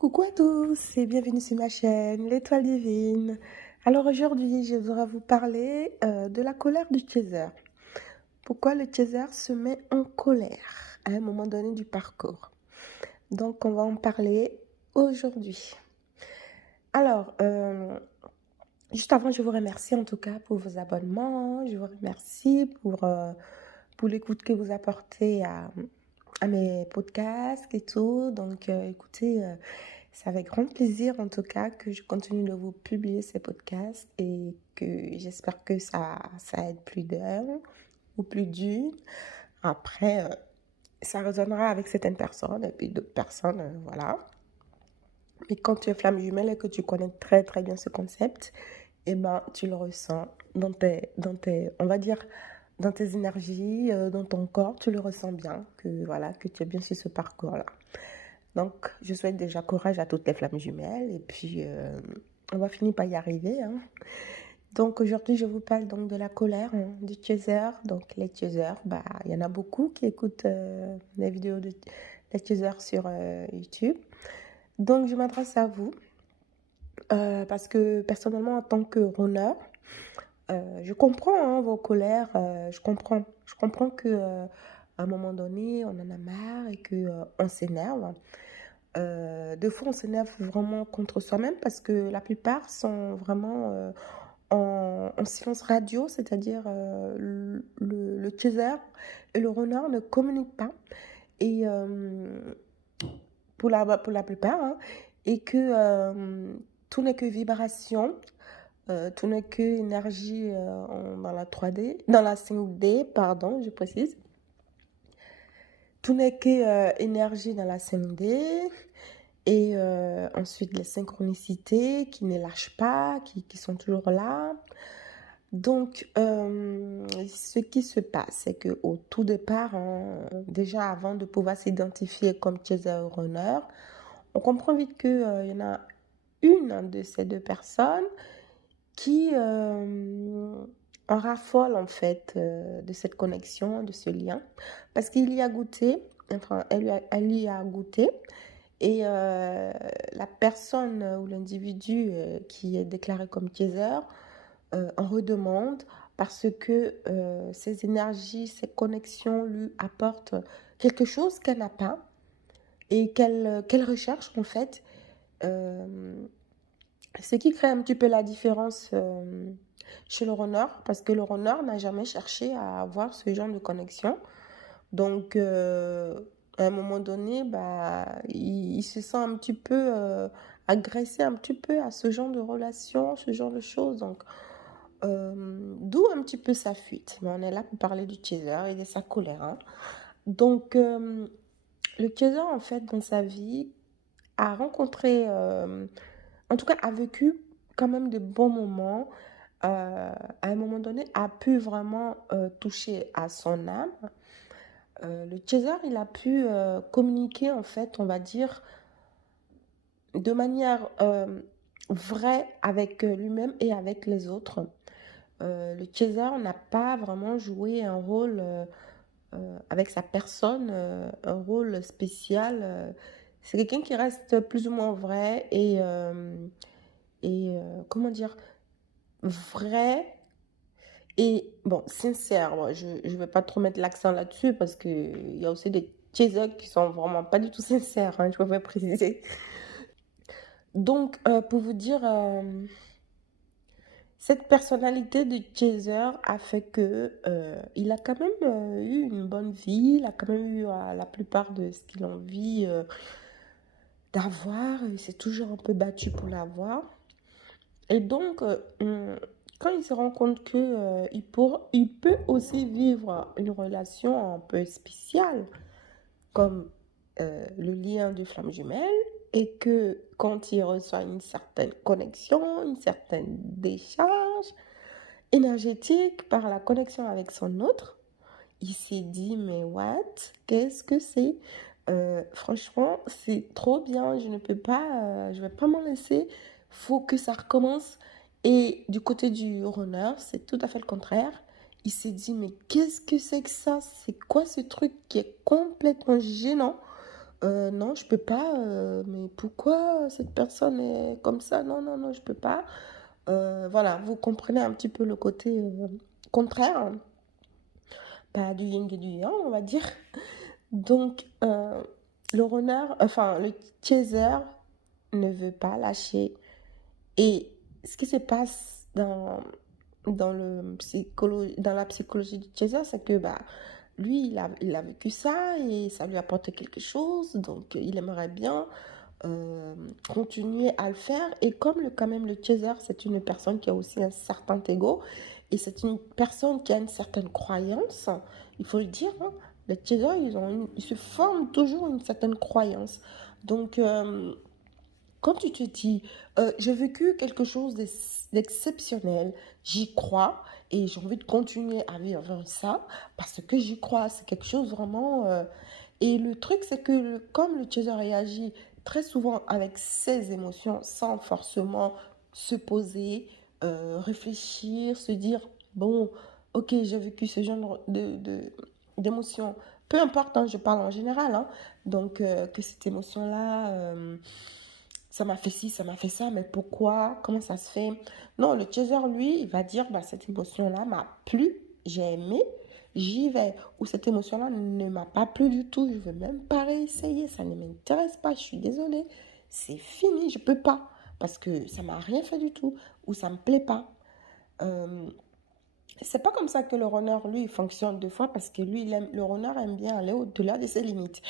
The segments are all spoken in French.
Coucou à tous et bienvenue sur ma chaîne, l'Étoile Divine. Alors aujourd'hui, je voudrais vous parler de la colère du chaser. Pourquoi le chaser se met en colère à un moment donné du parcours. Donc on va en parler aujourd'hui. Alors, juste avant, je vous remercie en tout cas pour vos abonnements. Je vous remercie pour l'écoute que vous apportez à mes podcasts et tout. Donc écoutez... c'est avec grand plaisir en tout cas que je continue de vous publier ces podcasts et que j'espère que ça aide plus d'un ou plus d'une. Après, ça résonnera avec certaines personnes et puis d'autres personnes, voilà. Mais quand tu es flamme jumelle et que tu connais très très bien ce concept, eh ben, tu le ressens on va dire, dans tes énergies, dans ton corps, tu le ressens bien, que voilà, que tu es bien sur ce parcours-là. Donc, je souhaite déjà courage à toutes les flammes jumelles et puis on va finir par y arriver, hein. Donc, aujourd'hui, je vous parle donc de la colère, hein, du chaser. Donc, les chasers, bah, il y en a beaucoup qui écoutent les vidéos des chasers sur YouTube. Donc, je m'adresse à vous parce que personnellement, en tant que runner, je comprends hein, vos colères, je comprends que à un moment donné, on en a marre et que on s'énerve. Des fois, on s'énerve vraiment contre soi-même parce que la plupart sont vraiment en silence radio, c'est-à-dire le chaser et le runner ne communiquent pas. Et pour la plupart, hein, et que tout n'est que vibration, tout n'est que énergie dans la 3D, dans la 5D, pardon, je précise. Tout n'est que énergie dans la 5D. Et ensuite, les synchronicités qui ne lâchent pas, qui sont toujours là. Donc, ce qui se passe, c'est qu'au tout départ, hein, déjà avant de pouvoir s'identifier comme chaser ou runner, on comprend vite qu'il y en a une de ces deux personnes qui en raffole en fait de cette connexion, de ce lien, parce qu'il y a goûté, enfin, elle y a goûté. Et la personne ou l'individu qui est déclaré comme chaser en redemande parce que ces énergies, ces connexions lui apportent quelque chose qu'elle n'a pas et qu'elle recherche en fait. Euh, Ce qui crée un petit peu la différence chez le runner parce que le runner n'a jamais cherché à avoir ce genre de connexion. Donc, à un moment donné, bah, il se sent un petit peu agressé un petit peu à ce genre de relation, ce genre de choses. Donc, d'où un petit peu sa fuite. Mais on est là pour parler du chaser et de sa colère, hein. Donc, le chaser, en fait, dans sa vie, a rencontré, en tout cas, a vécu quand même de bons moments. À un moment donné, a pu vraiment toucher à son âme. Le chaser, il a pu communiquer, en fait, on va dire, de manière vraie avec lui-même et avec les autres. Le chaser n'a pas vraiment joué un rôle avec sa personne, un rôle spécial. C'est quelqu'un qui reste plus ou moins vrai et comment dire, vrai et bon, sincère. Moi, je ne vais pas trop mettre l'accent là-dessus parce qu'il y a aussi des chasers qui sont vraiment pas du tout sincères, hein, je préfère préciser. Donc, pour vous dire, cette personnalité de chaser a fait que il a quand même eu une bonne vie, il a quand même eu la plupart de ce qu'il a envie d'avoir, il s'est toujours un peu battu pour l'avoir. Et donc, quand il se rend compte que il peut aussi vivre une relation un peu spéciale, comme le lien de flamme jumelle, et que quand il reçoit une certaine connexion, une certaine décharge énergétique par la connexion avec son autre, il s'est dit, mais what? Qu'est-ce que c'est? Franchement, c'est trop bien, je ne peux pas, je vais pas m'en laisser, faut que ça recommence. Et du côté du runner, c'est tout à fait le contraire. Il s'est dit, mais qu'est-ce que c'est que ça? C'est quoi ce truc qui est complètement gênant? Non, je peux pas, mais pourquoi cette personne est comme ça? Non, non, non, je peux pas. Voilà, vous comprenez un petit peu le côté contraire, pas du yin et du yang, on va dire. Donc, le renard, enfin, le chaser ne veut pas lâcher. Et ce qui se passe dans la psychologie du chaser, c'est que bah, lui, il a vécu ça et ça lui a apporté quelque chose. Donc, il aimerait bien continuer à le faire. Et comme quand même le chaser, c'est une personne qui a aussi un certain ego et c'est une personne qui a une certaine croyance, il faut le dire, hein, les chasers, ils se forment toujours une certaine croyance. Donc, quand tu te dis, j'ai vécu quelque chose d'exceptionnel, j'y crois et j'ai envie de continuer à vivre ça parce que j'y crois, c'est quelque chose vraiment. Et le truc, c'est que comme le chaser réagit très souvent avec ses émotions sans forcément se poser, réfléchir, se dire, bon, ok, j'ai vécu ce genre d'émotions. Peu importe, hein, je parle en général, hein, donc que cette émotion-là, ça m'a fait ci, ça m'a fait ça, mais pourquoi? Comment ça se fait? Non, le chaser, lui, il va dire, bah, cette émotion-là m'a plu, j'ai aimé, j'y vais. Ou cette émotion-là ne m'a pas plu du tout, je ne veux même pas réessayer, ça ne m'intéresse pas, je suis désolée, c'est fini, je ne peux pas, parce que ça m'a rien fait du tout, ou ça ne me plaît pas. Euh, c'est pas comme ça que le runner, lui, il fonctionne deux fois, parce que lui, le runner aime bien aller au-delà de ses limites.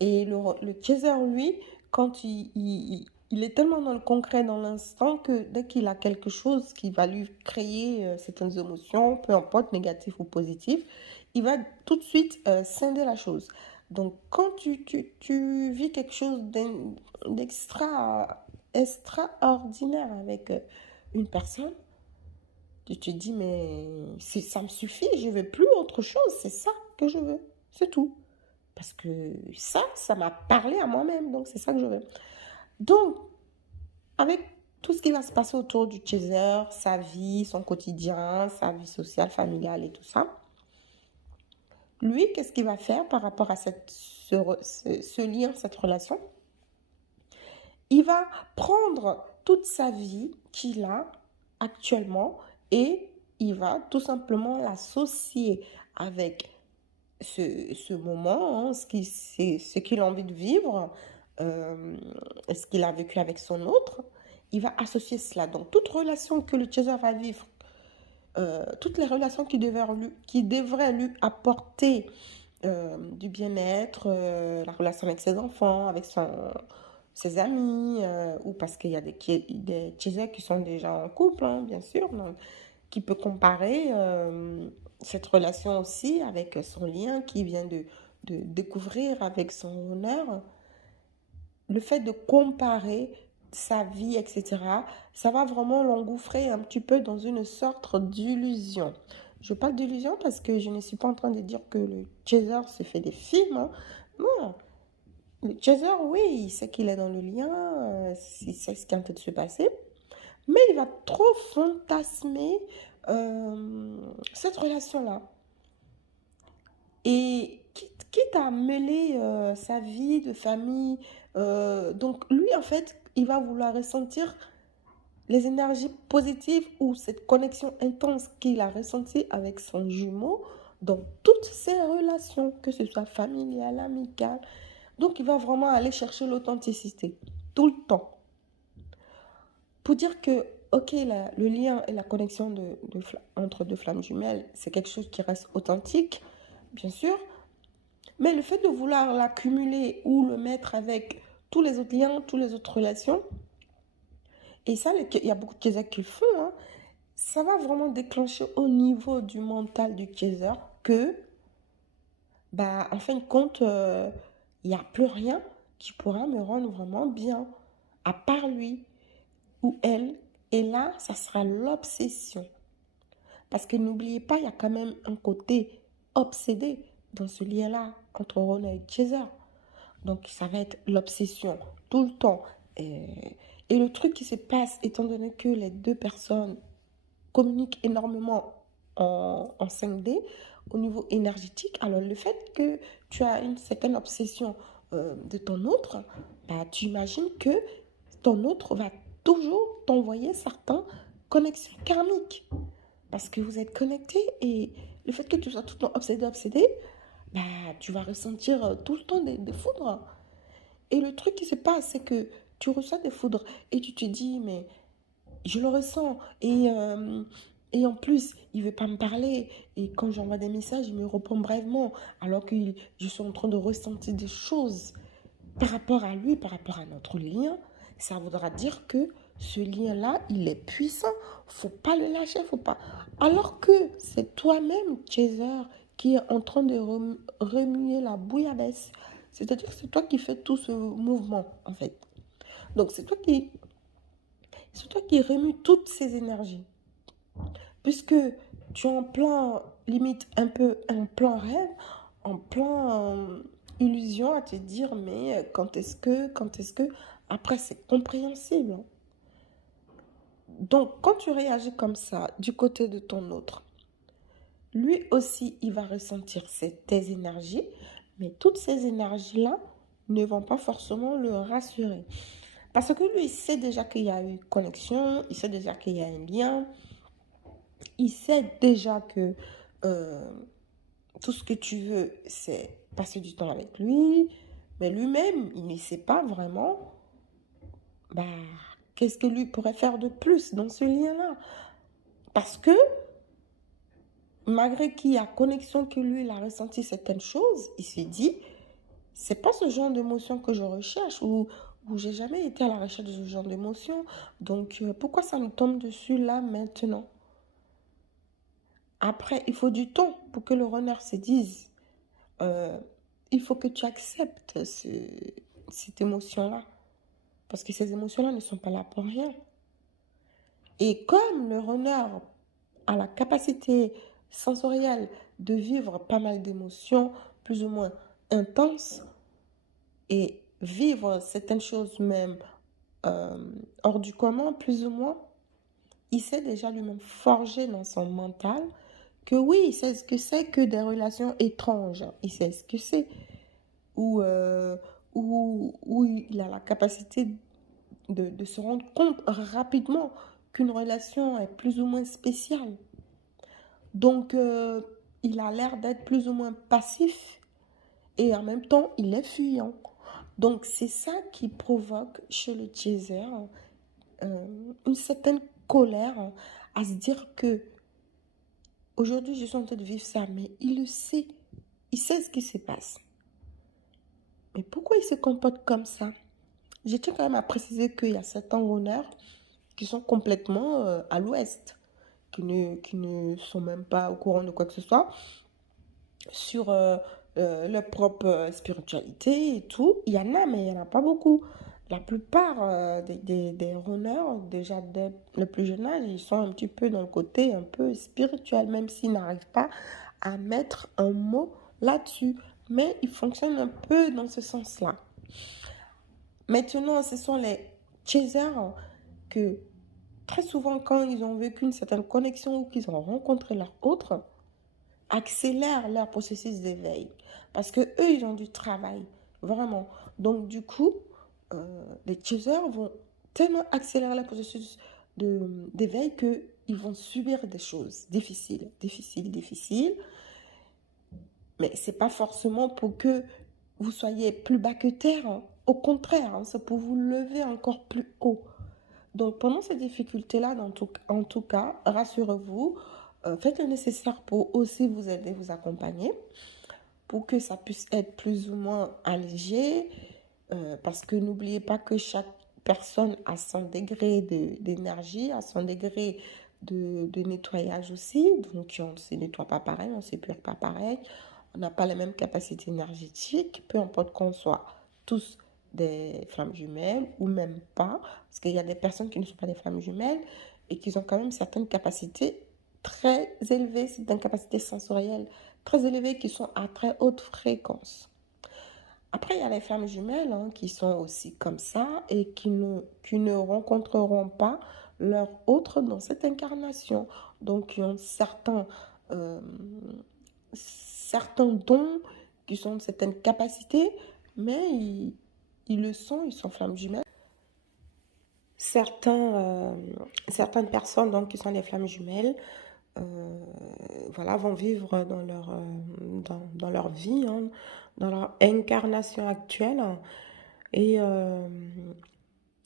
Et le chaser, lui, quand il est tellement dans le concret, dans l'instant, que dès qu'il a quelque chose qui va lui créer certaines émotions, peu importe, négatives ou positives, il va tout de suite scinder la chose. Donc, quand tu vis quelque chose extraordinaire avec une personne, tu te dis, mais ça me suffit, je veux plus autre chose, c'est ça que je veux, c'est tout. Parce que ça m'a parlé à moi-même, donc c'est ça que je veux. Donc, avec tout ce qui va se passer autour du chaser, sa vie, son quotidien, sa vie sociale, familiale et tout ça, lui, qu'est-ce qu'il va faire par rapport à ce lien, cette relation? Il va prendre toute sa vie qu'il a actuellement et il va tout simplement l'associer avec ce moment, hein, ce qu'il a envie de vivre, ce qu'il a vécu avec son autre, il va associer cela. Donc, toute relation que le chaser va vivre, toutes les relations qui devraient lui apporter du bien-être, la relation avec ses enfants, avec ses amis, ou parce qu'il y a des chasers qui sont déjà en couple, hein, bien sûr, donc, qui peut comparer cette relation aussi avec son lien qui vient de découvrir avec son honneur. Le fait de comparer sa vie, etc., ça va vraiment l'engouffrer un petit peu dans une sorte d'illusion. Je parle d'illusion parce que je ne suis pas en train de dire que le chaser se fait des films, hein. Non, le chaser, oui, il sait qu'il est dans le lien, il sait ce qui est en train de se passer, mais il va trop fantasmer cette relation-là. Et quitte à mêler sa vie de famille, donc lui, en fait, il va vouloir ressentir les énergies positives ou cette connexion intense qu'il a ressentie avec son jumeau dans toutes ses relations, que ce soit familiale, amicale. Donc, il va vraiment aller chercher l'authenticité tout le temps. Pour dire que, ok, le lien et la connexion entre deux flammes jumelles, c'est quelque chose qui reste authentique, bien sûr, mais le fait de vouloir l'accumuler ou le mettre avec tous les autres liens, toutes les autres relations, et ça, il y a beaucoup de chasseurs qui le font, hein, ça va vraiment déclencher au niveau du mental du chaser que, bah, en fin de compte, il n'y a plus rien qui pourra me rendre vraiment bien, à part lui ou elle. Et là, ça sera l'obsession. Parce que n'oubliez pas, il y a quand même un côté obsédé dans ce lien-là entre Rona et Chaser. Donc, ça va être l'obsession tout le temps. Et le truc qui se passe, étant donné que les deux personnes communiquent énormément en 5D au niveau énergétique, alors le fait que tu as une certaine obsession de ton autre, bah, tu imagines que ton autre va toujours t'envoyer certaines connexions karmiques. Parce que vous êtes connectés et le fait que tu sois tout le temps obsédé, bah, tu vas ressentir tout le temps des foudres. Et le truc qui se passe, c'est que tu reçois des foudres et tu te dis, mais je le ressens. Et en plus, il ne veut pas me parler. Et quand j'envoie des messages, il me répond brièvement. Alors que je suis en train de ressentir des choses par rapport à lui, par rapport à notre lien. Ça voudra dire que ce lien-là, il est puissant. Faut pas le lâcher, faut pas. Alors que c'est toi-même, Chaser, qui est en train de remuer la bouillabaisse. C'est-à-dire que c'est toi qui fais tout ce mouvement, en fait. Donc, c'est toi qui remue toutes ces énergies. Puisque tu es en plein, limite, un peu en plein rêve, en plein illusion à te dire, mais quand est-ce que, après, c'est compréhensible, hein. Donc, quand tu réagis comme ça du côté de ton autre, lui aussi, il va ressentir tes énergies, mais toutes ces énergies-là ne vont pas forcément le rassurer. Parce que lui, il sait déjà qu'il y a eu connexion, il sait déjà qu'il y a un lien, il sait déjà que euh, tout ce que tu veux, c'est passer du temps avec lui, mais lui-même, il ne sait pas vraiment bah, qu'est-ce que lui pourrait faire de plus dans ce lien-là. Parce que malgré qu'il y a connexion que lui, il a ressenti certaines choses, il s'est dit, c'est pas ce genre d'émotion que je recherche ou j'ai jamais été à la recherche de ce genre d'émotion. Donc, pourquoi ça me tombe dessus là maintenant? Après, il faut du temps pour que le runner se dise, euh, il faut que tu acceptes cette émotion-là. Parce que ces émotions-là ne sont pas là pour rien. Et comme le runner a la capacité sensorielle de vivre pas mal d'émotions, plus ou moins intenses, et vivre certaines choses même euh, hors du commun, plus ou moins, il sait déjà lui-même forger dans son mental que oui, il sait ce que c'est que des relations étranges. Il sait ce que c'est. Où, euh, où il a la capacité de se rendre compte rapidement qu'une relation est plus ou moins spéciale. Donc, il a l'air d'être plus ou moins passif et en même temps, il est fuyant. Donc, c'est ça qui provoque chez le chaser une certaine colère à se dire que aujourd'hui, je suis en train de vivre ça, mais il le sait. Il sait ce qui se passe. Mais pourquoi il se comporte comme ça? Je tiens quand même à préciser qu'il y a certains honneurs qui sont complètement à l'ouest, qui ne sont même pas au courant de quoi que ce soit, sur leur propre spiritualité et tout. Il y en a, mais il n'y en a pas beaucoup. La plupart des runners, déjà dès le plus jeune âge, ils sont un petit peu dans le côté un peu spirituel, même s'ils n'arrivent pas à mettre un mot là-dessus. Mais ils fonctionnent un peu dans ce sens-là. Maintenant, ce sont les chasers que très souvent, quand ils ont vécu une certaine connexion ou qu'ils ont rencontré leur autre, accélèrent leur processus d'éveil. Parce que eux, ils ont du travail, vraiment. Donc, du coup, les chasers vont tellement accélérer leur processus d'éveil qu'ils vont subir des choses difficiles, difficiles, difficiles. Mais ce n'est pas forcément pour que vous soyez plus bas que terre, hein. Au contraire, hein, c'est pour vous lever encore plus haut. Donc, pendant ces difficultés-là, en tout cas, rassurez-vous, faites le nécessaire pour aussi vous aider, vous accompagner, pour que ça puisse être plus ou moins allégé, parce que n'oubliez pas que chaque personne a son degré d'énergie, a son degré de nettoyage aussi. Donc, on ne se nettoie pas pareil, on ne s'épure pas pareil. On n'a pas les mêmes capacités énergétiques, peu importe qu'on soit tous des flammes jumelles ou même pas, parce qu'il y a des personnes qui ne sont pas des flammes jumelles et qui ont quand même certaines capacités très élevées, certaines capacités sensorielles très élevées qui sont à très haute fréquence. Après, il y a les flammes jumelles hein, qui sont aussi comme ça et qui ne rencontreront pas leur autre dans cette incarnation. Donc, ils ont euh, certains dons qui sont certaines capacités, mais ils le sont, ils sont flammes jumelles. Certaines personnes donc, qui sont des flammes jumelles euh, voilà, vont vivre dans leur vie, hein, dans leur incarnation actuelle et, euh,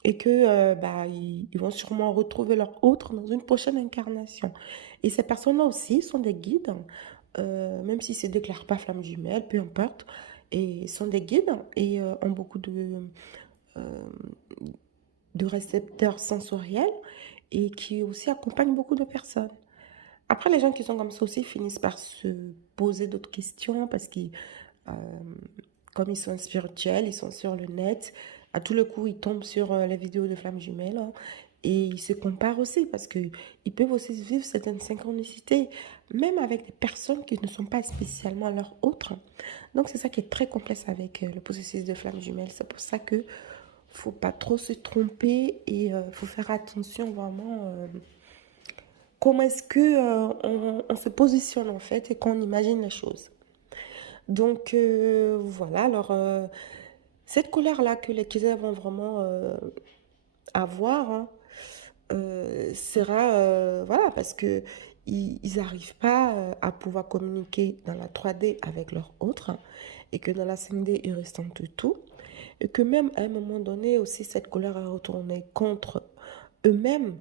et que bah, ils vont sûrement retrouver leur autre dans une prochaine incarnation. Et ces personnes-là aussi sont des guides, même s'ils ne se déclarent pas flammes jumelles, peu importe, et sont des guides et ont beaucoup euh, de récepteurs sensoriels et qui aussi accompagnent beaucoup de personnes. Après, les gens qui sont comme ça aussi finissent par se poser d'autres questions parce qu'ils, euh, comme ils sont spirituels, ils sont sur le net, à tout le coup, ils tombent sur les vidéos de flammes jumelles hein, et ils se comparent aussi parce qu'ils peuvent aussi vivre certaines synchronicités, même avec des personnes qui ne sont pas spécialement leurs autres. Donc, c'est ça qui est très complexe avec le processus de flammes jumelles. C'est pour ça que faut pas trop se tromper et faut faire attention vraiment. Comment est-ce que on se positionne en fait et qu'on imagine les choses. Donc voilà, alors cette colère-là que les Kizés vont vraiment avoir hein, sera, voilà, parce que ils n'arrivent pas à pouvoir communiquer dans la 3D avec leur autre et que dans la 5D, il reste tout. Et que même à un moment donné aussi, cette colère est retournée contre eux-mêmes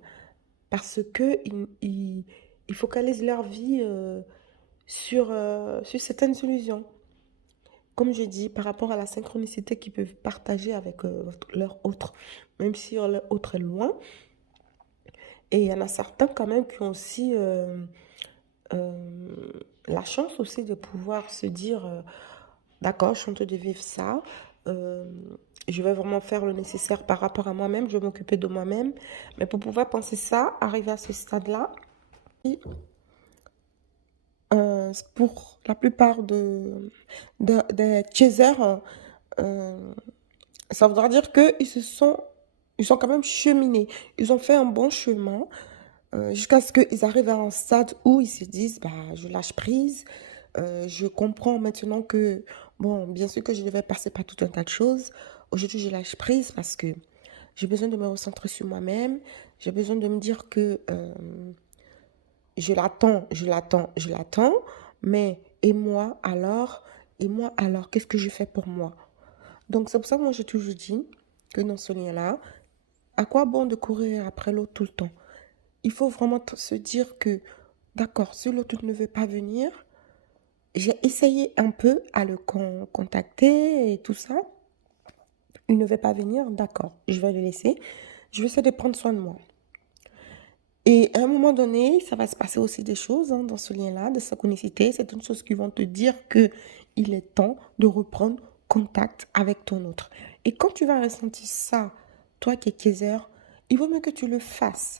parce que ils focalisent leur vie sur certaines illusions. Comme je dis, par rapport à la synchronicité qu'ils peuvent partager avec leur autre, même si leur autre est loin. Et il y en a certains quand même qui ont aussi euh, la chance aussi de pouvoir se dire, d'accord, je suis en train de vivre ça. euh, je vais vraiment faire le nécessaire par rapport à moi-même, je vais m'occuper de moi-même. Mais pour pouvoir penser ça, arriver à ce stade-là, pour la plupart des chasers, euh, ça voudra dire ils sont quand même cheminés. Ils ont fait un bon chemin jusqu'à ce qu'ils arrivent à un stade où ils se disent, bah, je lâche prise. Je comprends maintenant que, bon, bien sûr que je devais passer par tout un tas de choses. Aujourd'hui, je lâche prise parce que j'ai besoin de me recentrer sur moi-même. J'ai besoin de me dire que je l'attends, mais et moi alors, qu'est-ce que je fais pour moi? Donc c'est pour ça que moi j'ai toujours dit que dans ce lien-là, à quoi bon de courir après l'autre tout le temps? Il faut vraiment se dire que, d'accord, si l'autre ne veut pas venir, j'ai essayé un peu à le contacter et tout ça, il ne veut pas venir, d'accord, je vais le laisser, je vais essayer de prendre soin de moi. Et à un moment donné, ça va se passer aussi des choses hein, dans ce lien-là, de synchronicité. C'est une chose qui vont te dire que il est temps de reprendre contact avec ton autre. Et quand tu vas ressentir ça, toi qui es kaiser, il vaut mieux que tu le fasses.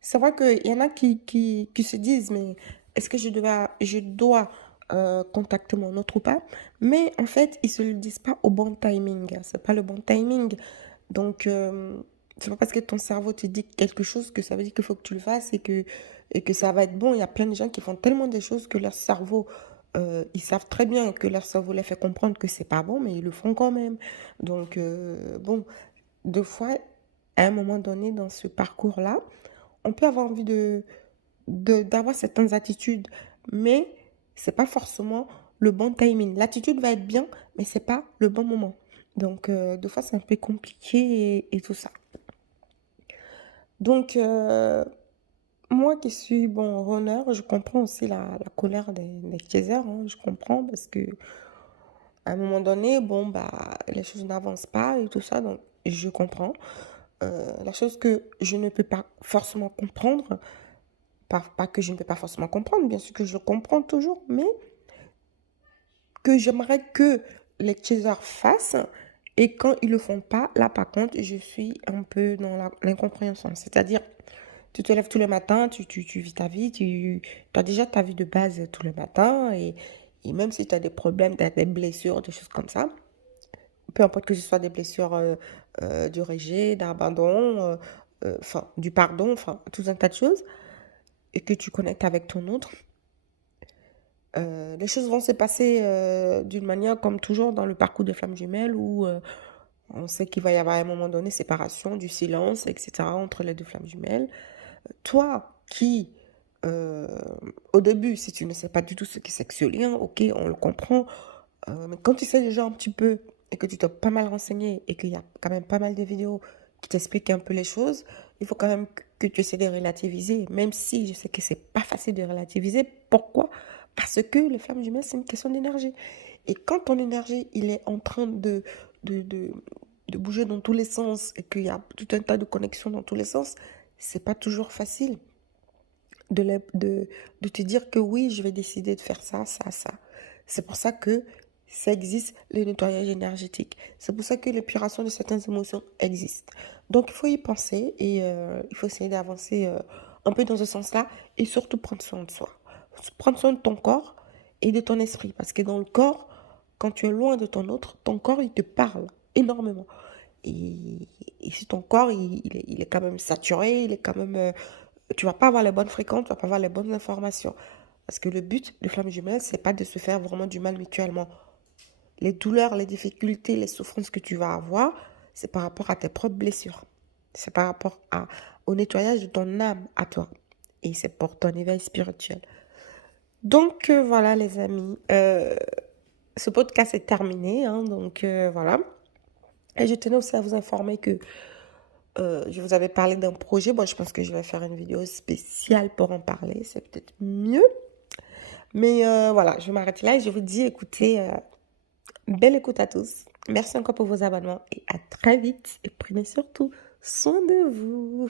C'est vrai qu'il y en a qui se disent, mais est-ce que je dois contacter mon autre ou pas? Mais en fait, ils ne se le disent pas au bon timing. C'est pas le bon timing. Donc, c'est pas parce que ton cerveau te dit quelque chose que ça veut dire qu'il faut que tu le fasses et que ça va être bon. Il y a plein de gens qui font tellement des choses que leur cerveau, ils savent très bien que leur cerveau les fait comprendre que c'est pas bon, mais ils le font quand même. Donc, bon, deux fois, à un moment donné dans ce parcours-là, on peut avoir envie d'avoir certaines attitudes, mais c'est pas forcément le bon timing. L'attitude va être bien, mais c'est pas le bon moment. Donc, des fois, c'est un peu compliqué et tout ça. Donc, moi qui suis, bon, runner, je comprends aussi la colère des chasers, hein, je comprends parce que à un moment donné, bon, bah, les choses n'avancent pas et tout ça, donc je comprends. La chose que je ne peux pas forcément comprendre, pas que je ne peux pas forcément comprendre, bien sûr que je comprends toujours, mais que j'aimerais que les chasers fassent. Et quand ils le font pas, là par contre, je suis un peu dans l'incompréhension. C'est-à-dire, tu te lèves tous les matins, tu vis ta vie, tu as déjà ta vie de base tous les matins. Et même si tu as des problèmes, tu as des blessures, des choses comme ça, peu importe que ce soit des blessures du rejet, d'abandon, enfin, du pardon, enfin, tout un tas de choses, et que tu connectes avec ton autre, Les choses vont se passer d'une manière comme toujours dans le parcours des flammes jumelles où on sait qu'il va y avoir à un moment donné séparation, du silence, etc. entre les deux flammes jumelles. Toi qui, euh, au début, si tu ne sais pas du tout ce que c'est que ce lien, ok, on le comprend, mais quand tu sais déjà un petit peu et que tu t'es pas mal renseigné et qu'il y a quand même pas mal de vidéos qui t'expliquent un peu les choses, il faut quand même que tu essaies de relativiser, même si je sais que c'est pas facile de relativiser. Pourquoi? Parce que les flammes jumelles, c'est une question d'énergie. Et quand ton énergie, il est en train de, de, de bouger dans tous les sens et qu'il y a tout un tas de connexions dans tous les sens, c'est pas toujours facile de te dire que oui, je vais décider de faire ça, ça, ça. C'est pour ça que ça existe, le nettoyage énergétique. C'est pour ça que l'épuration de certaines émotions existe. Donc, il faut y penser et il faut essayer d'avancer un peu dans ce sens-là et surtout prendre soin de soi. Prendre soin de ton corps et de ton esprit. Parce que dans le corps, quand tu es loin de ton autre, ton corps, il te parle énormément. Et, et si ton corps, il est quand même saturé, il est quand même tu vas pas avoir les bonnes fréquences, tu vas pas avoir les bonnes informations. Parce que le but de flamme jumelle, c'est pas de se faire vraiment du mal mutuellement. Les douleurs, les difficultés, les souffrances que tu vas avoir, c'est par rapport à tes propres blessures. C'est par rapport au nettoyage de ton âme à toi. Et c'est pour ton éveil spirituel. Donc voilà les amis, ce podcast est terminé, hein, donc voilà. Et je tenais aussi à vous informer que je vous avais parlé d'un projet. Bon, je pense que je vais faire une vidéo spéciale pour en parler. C'est peut-être mieux. Mais voilà, je vais m'arrêter là et je vous dis, écoutez, belle écoute à tous. Merci encore pour vos abonnements et à très vite. Et prenez surtout soin de vous.